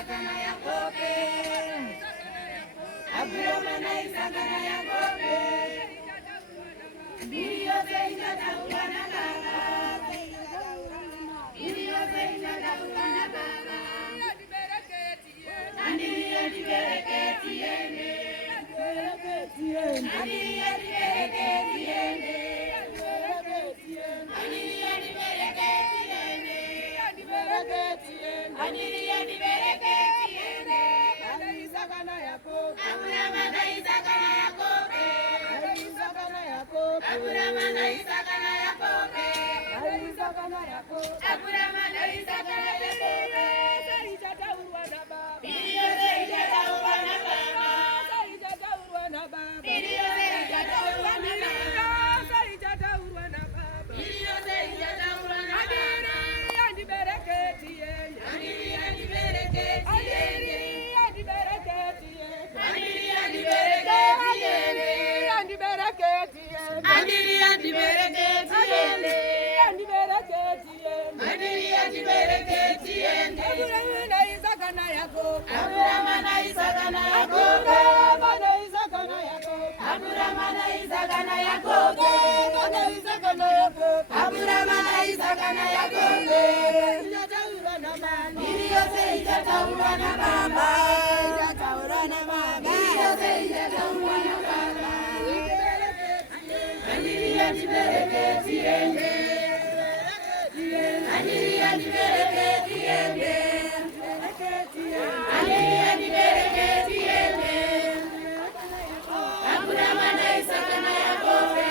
Isakana Yakobe, Abramana Isakana Yakobe, Birio Seja Taurana Baba, Birio Seja Taurana Baba, Andiria di Bereketiene, Andiria di Bereketiene, Andiria di Bereketiene, Andiria di Bereketiene, Isakana Yakobe, Abramana Isakana Yakobe, Isakana Yakobe, Abramana Isakana Yakobe, Isakana Yakobe, Abramana Isakana Yakobe, Seja Taurana Baba, Birio Seja Taurana Baba, Seja Taurana Baba, Birio Seja Taurana Baba, Seja Taurana Baba, Birio Seja Taurana Baba, Andi Bereketiene, Andi Bereketiene, Andi Bereketiene, Andi Bereketiene, Andi Bereketiene, Andi Bereketiene, Andi Bereketiene, Andi Bereketiene, Abramana Isakana Yakobe, Abramana Isakana Yakobe, Abramana Isakana Yakobe, Abramana Isakana Yakobe, Abramana Isakana Yakobe, Abramana Isakana Yakobe, Taurana Baba, Birio Seja Taurana Baba, Taurana Baba, Birio Seja Taurana Baba, Andiria di Bereketiene, Andiria di Bereketiene, Andiria di Bereketiene, Abramana Isakana Yakobe,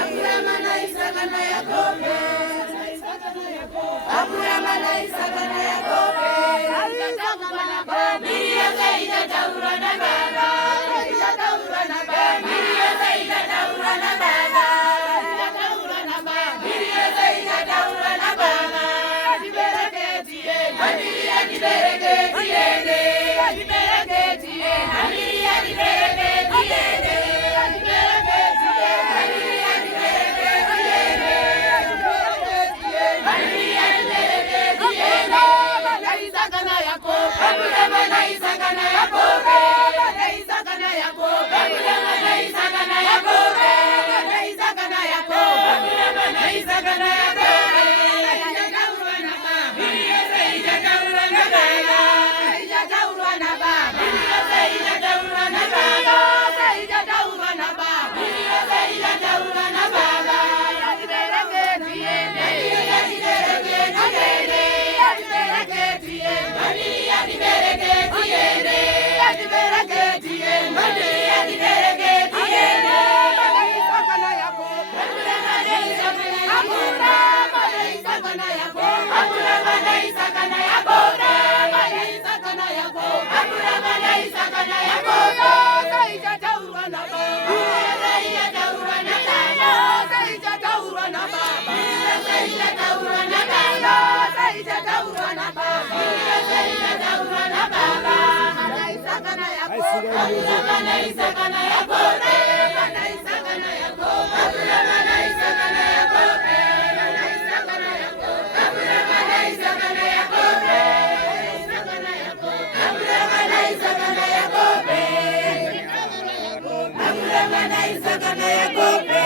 Abramana Isakana Yakobe, Abramana Isakana Yakobe, Birio Seja Taurana Baba, Seja Taurana Baba, Birio Seja Taurana Baba, Seja Taurana Baba, Birio Seja Taurana Baba, Andi Bereketiene, Andiria di Bereketiene, Andi Bereketiene, Andiria di Bereketiene, Andi Bereketiene, Andiria di Bereketiene, Andiria di Bereketiene, Abramana Isakana Yakobe, Abramana Isakana Yakobe, Isakana Yakobe, Abramana Isakana Yakobe, Isakana Yakobe, Abramana Isakana Yakobe, Birio Seja Taurana Baba, Seja Taurana Baba, Birio Seja Taurana Baba, Seja Taurana Baba, Birio Seja Taurana Baba, Andi Bereketiene, Andi Bereketiene, Andi Bereketiene, Andi Bereketiene, Andi Bereketiene, Andi Bereketiene, Isakana Yakobe, Abramana Isakana Yakobe, Isakana Yakobe, Abramana Isakana Yakobe, Isakana Yakobe, Abramana Isakana Yakobe, Seja Taurana Baba, Seja Taurana Baba, Seja Taurana Baba, Seja Taurana Baba, Seja Taurana Baba, Seja Taurana Baba, Isakana Yakobe, Abramana Isakana Yakobe, Isakana Yakobe, Abramana Isakana Yakobe, Isakana Yakobe, Abramana Isakana Yakobe, Isakana Yakobe, Abramana Isakana Yakobe, Abramana Isakana Yakobe,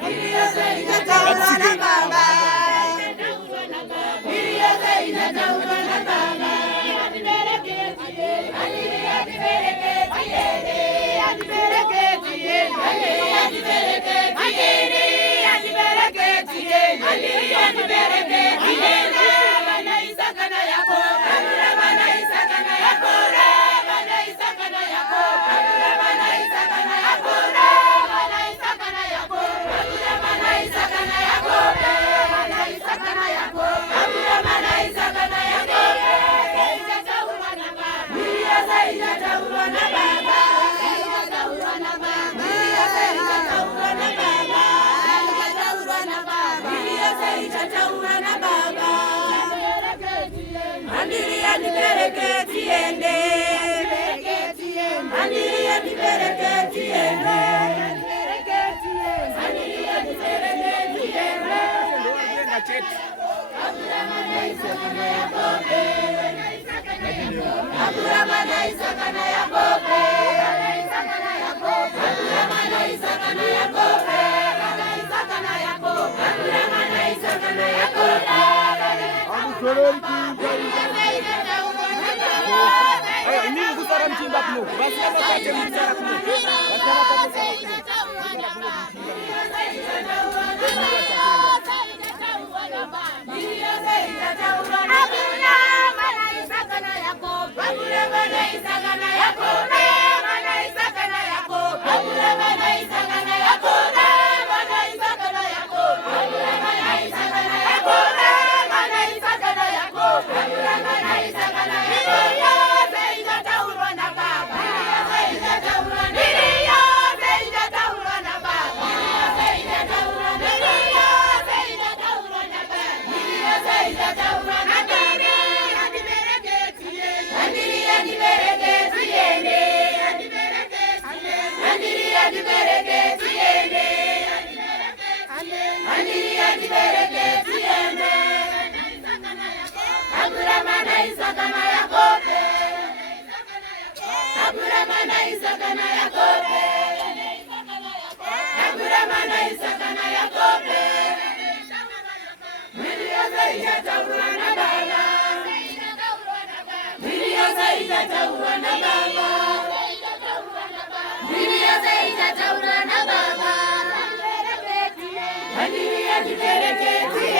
Birio Seja Taurana Baba, Birio Seja Taurana Baba, Andi Bereketiene, Andiria di Bereketiene, Andi Bereketiene, Andiria di Bereketiene, Andi Bereketiene, Andiria di Bereketiene, Abramana Isakana Yakobe, Abramana Isakana Yakobe, Abramana Isakana Yakobe, Abramana Isakana Yakobe, Abramana Isakana Yakobe, Abramana Isakana Yakobe, Abramana Isakana Yakobe, Abramana Isakana Yakobe, Seja Taurana Baba, Birio Seja Taurana Baba, Seja Taurana Baba, Birio Seja Taurana Baba, Seja Taurana Baba, Birio Seja Taurana Baba, Andiria di Bereketiene, Andiria di Bereketiene, Andiria di Bereketiene, Andiriya